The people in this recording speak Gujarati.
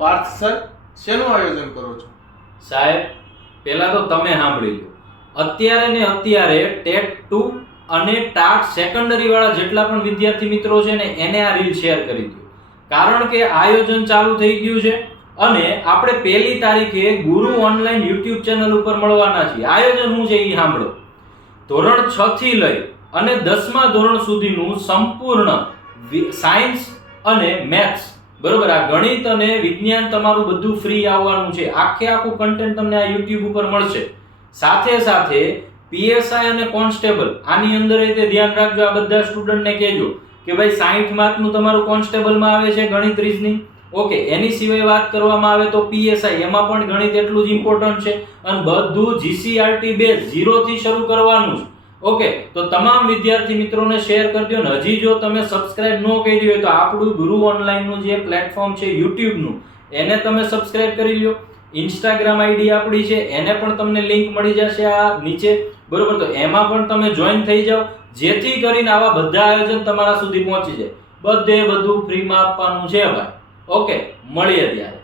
પાર્થ સર, શેનું આયોજન કરો છો? સાહેબ, પહેલા તો તમે સાંભળી લો. અત્યારે ટેટ 2 અને ટાટ સેકન્ડરી વાળા જેટલા પણ વિદ્યાર્થી મિત્રો છે ને એને આ રીલ શેર કરી દો. કારણ કે આયોજન ચાલુ થઈ ગયું છે અને આપણે 1 તારીખે ગુરુ ઓનલાઈન YouTube ચેનલ ઉપર મળવાના છીએ. આયોજન શું છે એ સાંભળો. ધોરણ 6 થી લઈ અને 10મા ધોરણ સુધીનું સંપૂર્ણ સાયન્સ અને મેથ્સ, બરોબર, આ ગણિત અને વિજ્ઞાન તમારું બધું ફ્રી આવવાનું છે. આખું કન્ટેન્ટ તમને આ YouTube ઉપર મળશે. સાથે પીએસઆઈ અને કોન્સ્ટેબલ આની અંદર એ ધ્યાન રાખજો. આ બધા સ્ટુડન્ટને કહેજો કે ભાઈ 60 માર્કનું તમારું કોન્સ્ટેબલમાં આવે છે ગણિત રીઝનિંગ. ઓકે, એની સિવાય વાત કરવામાં આવે તો પીએસઆઈ એમાં પણ ગણિત એટલું જ ઇમ્પોર્ટન્ટ છે અને બધું જીસીઆરટી બેઝ 0 થી શરૂ કરવાનું છે. ઓકે, તો તમામ વિદ્યાર્થી મિત્રોને શેર કરજો ને હજી જો તમે સબસ્ક્રાઇબ ન કરી હોય તો આપણું ગુરુ ઓનલાઈનનું જે પ્લેટફોર્મ છે YouTube નું એને તમે સબસ્ક્રાઇબ કરી લ્યો. ઇન્સ્ટાગ્રામ આઈડી આપણી છે એને પણ તમને લિંક મળી જશે આ નીચે, બરોબર. તો એમાં પણ તમે જોઈન થઈ જાઓ જેથી કરીને આવા બધા આયોજન તમારા સુધી પહોંચી જાય. બધું ફ્રીમાં આપવાનું છે ભાઈ. ઓકે, મળીએ ત્યારે.